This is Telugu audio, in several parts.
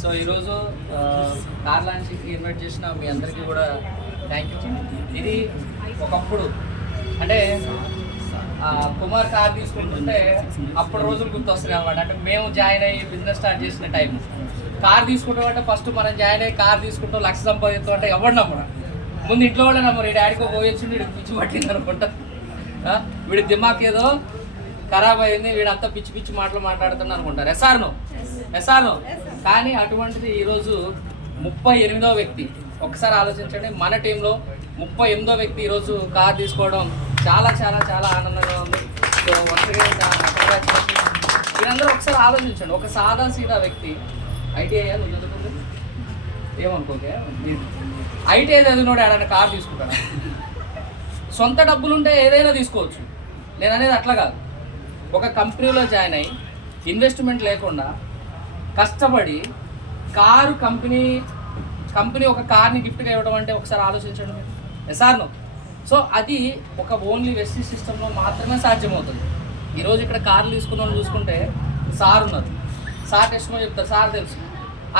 సో ఈరోజు కార్ లాంచ్కి ఇన్వైట్ చేసిన మీ అందరికీ కూడా థ్యాంక్ యూ. ఇది ఒకప్పుడు అంటే కుమార్ కార్ తీసుకుంటుంటే అప్పుడు రోజులు గుర్తొస్తున్నాయి అనమాట. అంటే మేము జాయిన్ అయ్యి బిజినెస్ స్టార్ట్ చేసిన టైం కార్ తీసుకుంటాం అంటే ఫస్ట్ మనం జాయిన్ అయ్యి కార్ తీసుకుంటాం, లక్ష సంపాదిస్తాం అంటే ఎవరు నమ్మరు. ముందు ఇంట్లో వాళ్ళు నమ్మరు. ఈ డాడీకి పోయొచ్చు, వీడికి పిచ్చి పట్టింది అనుకుంటా, వీడి దిమాక్ ఏదో ఖరాబ్ అయింది, వీడంతా పిచ్చి పిచ్చి మాటలు మాట్లాడుతున్నా అనుకుంటారు. ఎస్ఆర్నో కానీ అటువంటిది ఈరోజు 38వ వ్యక్తి. ఒకసారి ఆలోచించండి, మన టీంలో 38వ వ్యక్తి ఈరోజు కార్ తీసుకోవడం చాలా చాలా చాలా ఆనందంగా ఉంది. సో మీరందరూ ఒకసారి ఆలోచించండి. ఒక సాదా సీదా వ్యక్తి ఐటీఐ నువ్వు చదువుకుంటే ఏమనుకోకే, ఐటీఐ చదివినోడు ఏడైనా కార్ తీసుకుంటాడా? సొంత డబ్బులుంటే ఏదైనా తీసుకోవచ్చు. నేను అనేది అట్లా కాదు. ఒక కంపెనీలో జాయిన్ అయ్యి ఇన్వెస్ట్మెంట్ లేకుండా కష్టపడి కారు కంపెనీ ఒక కార్ని గిఫ్ట్గా ఇవ్వడం అంటే ఒకసారి ఆలోచించండి మీరు. ఎస్ఆర్నో. సో అది ఒక ఓన్లీ వెస్టీ సిస్టంలో మాత్రమే సాధ్యమవుతుంది. ఈరోజు ఇక్కడ కార్లు తీసుకున్న వాళ్ళు చూసుకుంటే సార్ ఉన్నారు. సార్ టెస్ట్లో చెప్తారు, సార్ తెలుసు.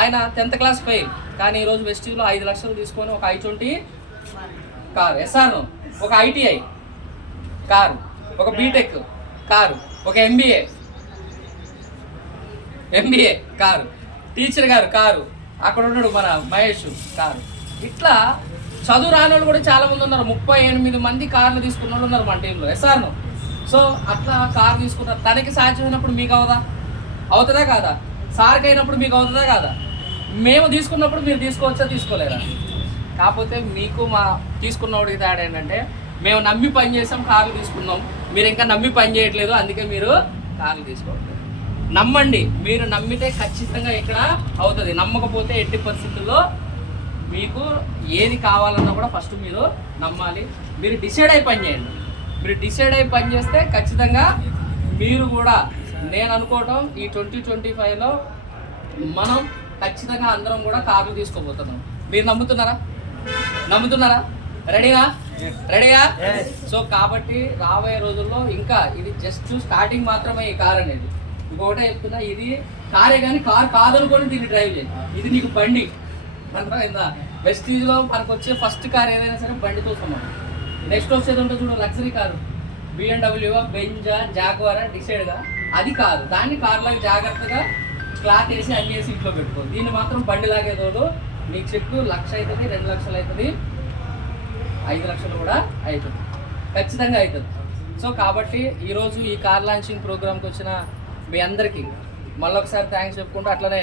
ఆయన 10th క్లాస్ ఫెయిల్, కానీ ఈరోజు వెస్టీలో 5 లక్షలు తీసుకొని ఒక i20 కారు, ఎస్ఆర్నో, ఒక ఐటీఐ కారు, ఒక బీటెక్ కారు, ఒక ఎంబీఏ కారు, టీచర్ గారు కారు, అక్కడ ఉన్నాడు మన మహేష్ కారు. ఇట్లా చదువు రాని వాళ్ళు కూడా చాలామంది ఉన్నారు. 38 మంది కార్లు తీసుకున్న వాళ్ళు ఉన్నారు మన టీంలో. ఎస్ఆర్నో. సో అట్లా కారు తీసుకున్నారు. తనకి సాధ్యమైనప్పుడు మీకు అవుతుందా కాదా? సార్కి అయినప్పుడు మీకు అవుతుందా కాదా? మేము తీసుకున్నప్పుడు మీరు తీసుకోవచ్చా తీసుకోలేరా? కాకపోతే మీకు మా తీసుకున్నవాడికి తేడా ఏంటంటే మేము నమ్మి పని చేసాం, కార్లు తీసుకున్నాం. మీరు ఇంకా నమ్మి పని చేయట్లేదు, అందుకే మీరు కార్లు తీసుకోవట్లేదు. నమ్మండి. మీరు నమ్మితే ఖచ్చితంగా ఇక్కడ అవుతుంది. నమ్మకపోతే ఎట్టి పరిస్థితుల్లో మీకు ఏది కావాలన్నా కూడా ఫస్ట్ మీరు నమ్మాలి. మీరు డిసైడ్ అయి పని చేయండి. మీరు డిసైడ్ అయి పని చేస్తే ఖచ్చితంగా మీరు కూడా, నేను అనుకోవటం ఈ 2025లో మనం ఖచ్చితంగా అందరం కూడా కార్లు తీసుకోబోతున్నాం. మీరు నమ్ముతున్నారా? రెడీగా? సో కాబట్టి రాబోయే రోజుల్లో ఇంకా ఇది జస్ట్ స్టార్టింగ్ మాత్రమే. ఈ కార్ అనేది ఇంకొకటే చెప్తున్నా, ఇది కారే కానీ కార్ కాదనుకొని దీన్ని డ్రైవ్ చేయి. ఇది నీకు బండి. అర్థమైందా? వెస్టీజ్లో మనకు వచ్చే ఫస్ట్ కార్ ఏదైనా సరే బండితో సమానం. నెక్స్ట్ వచ్చేది ఉంటుంది చూడు, లగ్జరీ కారు, BMW, బెంజా, జాగ్వారా, డిసైడ్గా అది కాదు. దాన్ని కార్లాగా జాగ్రత్తగా క్లాత్ వేసి అన్ని వేసి ఇంట్లో పెట్టుకో. దీన్ని మాత్రం బండి లాగేదోడు నీకు చెట్టు 1 లక్ష అవుతుంది, 2 లక్షలు అవుతుంది, 5 లక్షలు కూడా అవుతుంది, ఖచ్చితంగా అవుతుంది. సో కాబట్టి ఈరోజు ఈ కార్ లాంచింగ్ ప్రోగ్రామ్కి వచ్చిన మీ అందరికీ మళ్ళొకసారి థ్యాంక్స్ చెప్పుకుంటూ అట్లనే